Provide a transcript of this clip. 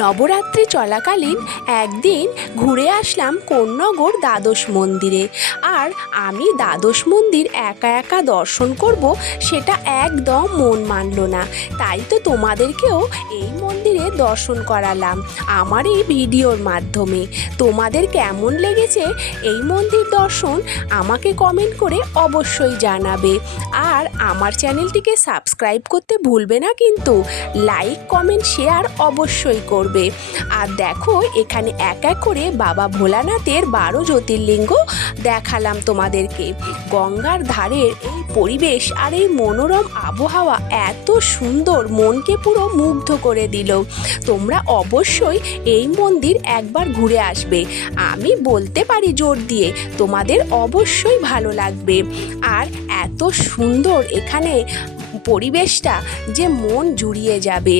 নবরাত্রি চলাকালীন একদিন ঘুরে আসলাম কোন্নগর দ্বাদশ মন্দিরে। আর আমি দ্বাদশ মন্দির একা একা দর্শন করব সেটা একদম মন মানল না। তাই তো তোমাদেরকেও এই মন্দিরে দর্শন করালাম আমার এই ভিডিওর মাধ্যমে। তোমাদের কেমন লেগেছে এই মন্দির দর্শন আমাকে কমেন্ট করে অবশ্যই জানাবে। আর আমার চ্যানেলটিকে সাবস্ক্রাইব করতে ভুলবে না কিন্তু। লাইক কমেন্ট শেয়ার অবশ্যই করবে। আর দেখো এখানে এক এক করে বাবা ভোলানাথের 12 জ্যোতির্লিঙ্গ দেখালাম তোমাদেরকে। গঙ্গার ধারের এই পরিবেশ আর এই মনোরম আবহাওয়া এত সুন্দর, মনকে পুরো মুগ্ধ করে দিল। তোমরা অবশ্যই এই মন্দির একবার ঘুরে আসবে। আমি বলতে পারি জোর দিয়ে তোমাদের অবশ্যই ভালো লাগবে। আর এত সুন্দর এখানে পরিবেশটা যে মন জুড়িয়ে যাবে।